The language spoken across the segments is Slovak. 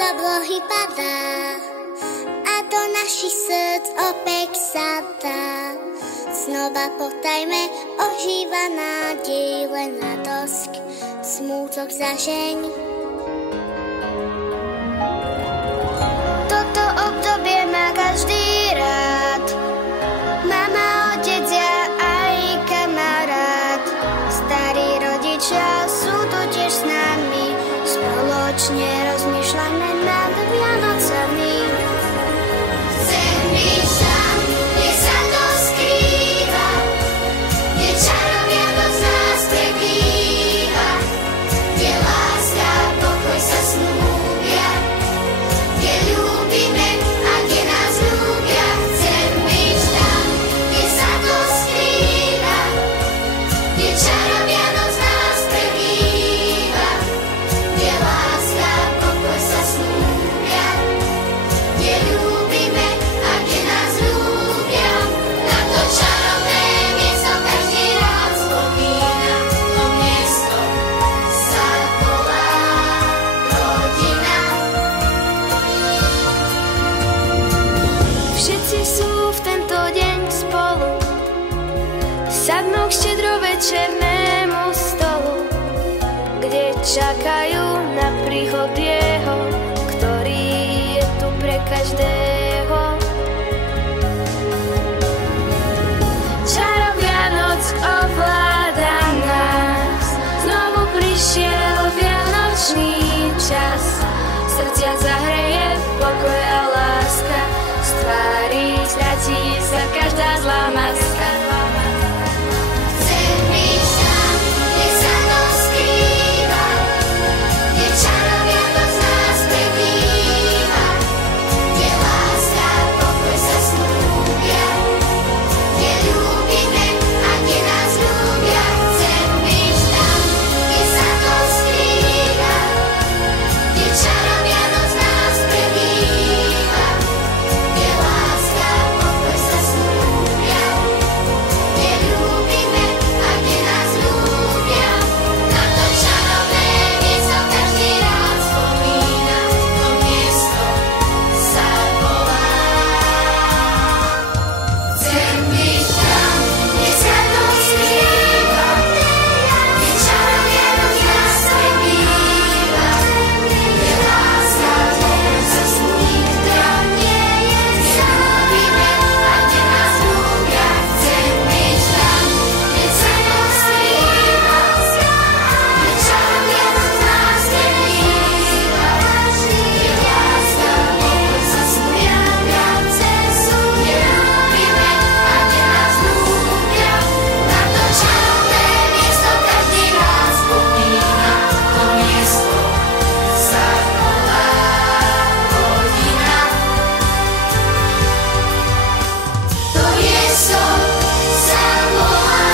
z oblohy padá a do našich srdc opäť sadá. Znova potajme, ožíva nádej, len radosť, smútok zažeň. Toto obdobie má každý rád, mama, otec, ja aj kamarát. Starí rodičia sú tu tiež s nami, spoločne rozmýšľame nad Vianocami. Chcem byť tam, kde sa to skrýva, kde čaro Vianoc nás prebýva, kde láska a pokoj sa snúbia, kde ľúbime a kde nás ľúbia. Chcem byť tam, kde sa to skrýva, kde čaro Vianoc nás prebýva, kde láska a pokoj sa snúbia, kde ľúbime a kde nás ľúbia. Na to čarovné miesto každý rád spomína, to miesto sa volá rodina. Všetci sú v tento deň spolu, sadnú k štedrovečernému stolu, kde čakajú na príchod jeho, ktorý je tu pre každého. Čaro Vianoc ovláda nás, znovu prišiel vianočný čas. Srdcia zahreje pokoj a láska, z tvári stratí sa každá zlá maska. Chcem byť tam, kde sa to skrýva, kde čaro Vianoc nás prebýva, kde láska a pokoj sa snúbia, kde ľúbime a kde nás ľúbia. Chcem byť tam, kde sa to skrýva, kde čaro Vianoc nás prebýva, kde láska a pokoj sa snúbia, kde ľúbime a kde nás ľúbia. Na to čarovné miesto každý rád spomína, to miesto sa volá. Chcem byť tam, kde sa to skrýva, kde čaro Vianoc nás prebýva, kde láska a pokoj sa snúbia, kde ľúbime a kde nás ľúbia. Chcem byť tam, kde sa to skrýva, kde čaro Vianoc nás prebýva, kde láska a pokoj sa snúbia, kde ľúbime a kde nás ľúbia. Na to čarovné miesto každý rád spomína, to miesto sa volá rodina. To miesto sa volá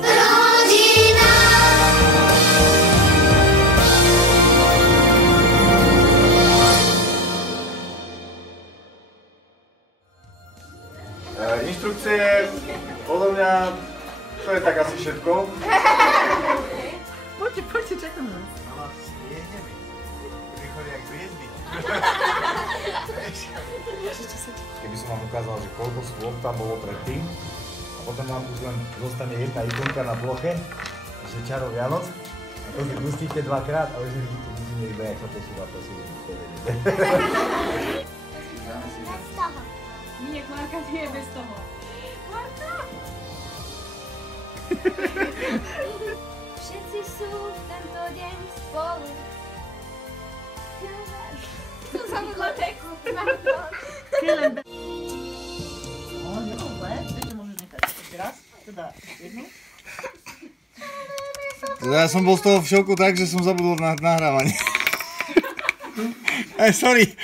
rodina. Inštrukcie odo mňa, to je tak asi všetko. Poďte, čakám nás. No, striedeme. Vychodí jak hviezdy. Keby som vám ukázal, že koľko stôp tam bolo predtým, a potom vám už len zostane jedna ikonka na ploche, že čaro Vianoc, a to si pustíte dvakrát a už vidíte iba, jak sa posúva to si Nie, Klárka nie je bez toho. Klárka! Všetci sú v tento deň spolu. Som zabudla text. No, nedobre, ešte môžeš nechať ešte raz, teda jednu. Ja som bol z toho v šoku tak, že som zabudol na nahrávanie. Sorry,